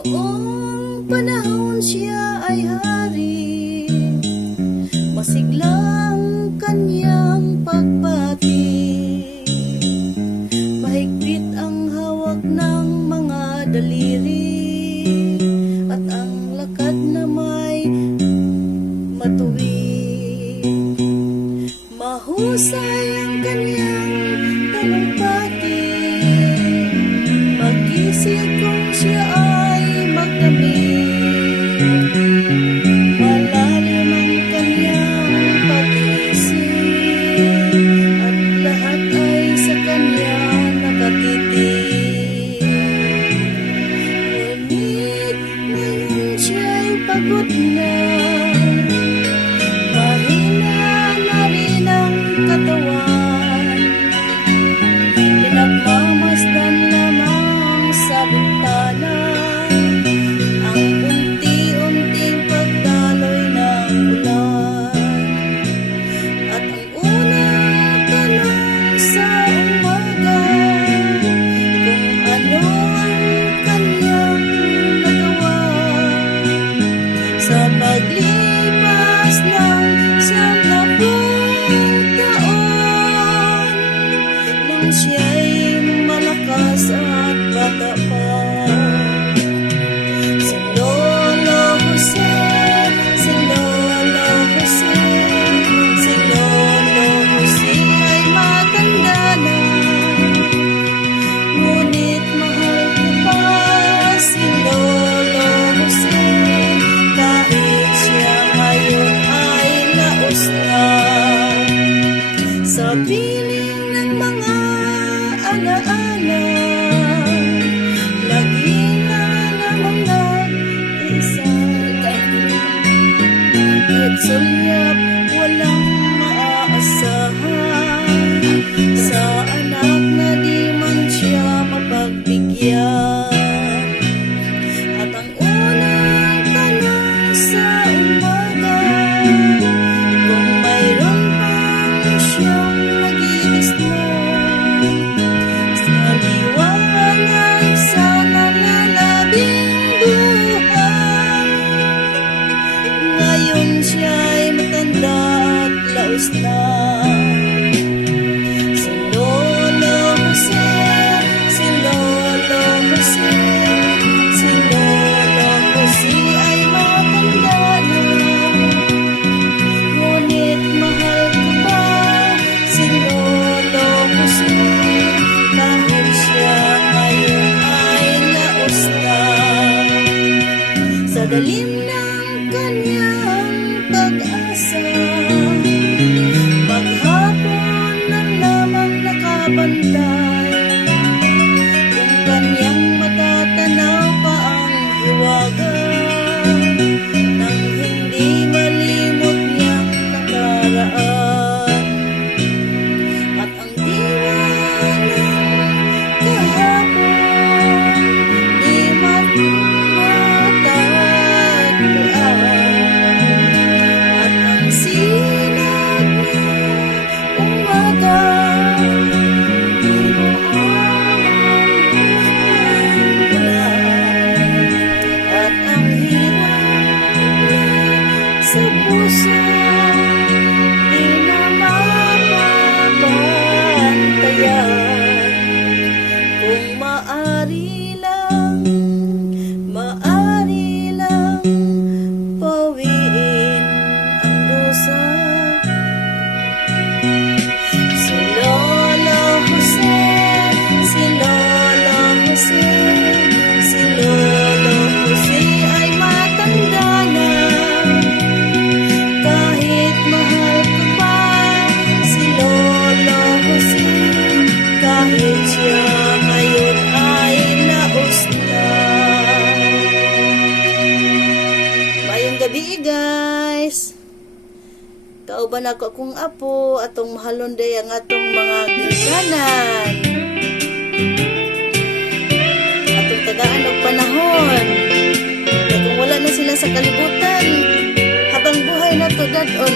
Noong panahon siya ay hari, masiglang kanyang pagpati. Mahigpit ang hawak ng mga daliri, at ang lakad na may matuwid. Mahusay ang kanyang talumpati, mag-isip kung siya ay magdamit. Malalim ang kanyang pag-iisip, at lahat ay sa kanya nakatitig. Ngunit ngayon siya'y pagod na, mahina na rin ang katawan. Pinagmamasdan lamang sa bintana ang unti-unting pagdaloy ng ulan. At ang unang tanong sa umaga, kung ano ang kanyang nagawa sa paglipas ng 90 taon, nang siya'y malakas at bata pa. Si Lolo Jose, si Lolo Jose, si Lolo Jose ay matanda na. Ngunit mahal ko pa si Lolo Jose, kahit siya ngayon ay laos na. Sa piling ng mga alaala, lagi na namang nag-isa. Kahit sulyap, walang maaasahan sa anak na di man siya mapagbigyan. At ang unang tanong sa umaga, kung mayroon pang siyang nagigisnan sa liwanag sa nalalabing buhay. Ngayon siya'y matanda at laos na. Si Lolo Jose, si Lolo Jose, si Lolo Jose ay matanda na. Ngunit mahal ko pa si Lolo Jose, kahit siya ngayon ay laos na. Sa dalim ng kanyang pag-asa, maghapon na lamang nakabantay. Kung kanyang matatanaw pa ang hiwaga, nang hindi malimot niyang nakaraan. At ang diwa ng kahapon di matatagpuan. At ang sinag ng umaga, di maalam. At ang hirap sa puso, di na mapapantayan. Kung maari lang pawiin ang dusa. Si Lolo Jose, si Lolo Jose, si Lolo Jose ay matanda na. Kahit mahal ko pa si Lolo Jose, kahit siya ngayon ay laos na. Mayong gabi guys. Kauban ako akong apo, atong mahalon day ang atong mga ginikanan. Atong tagaan og panahon. Kaya kung wala na sila sa kalibutan, habang buhay na to dadon,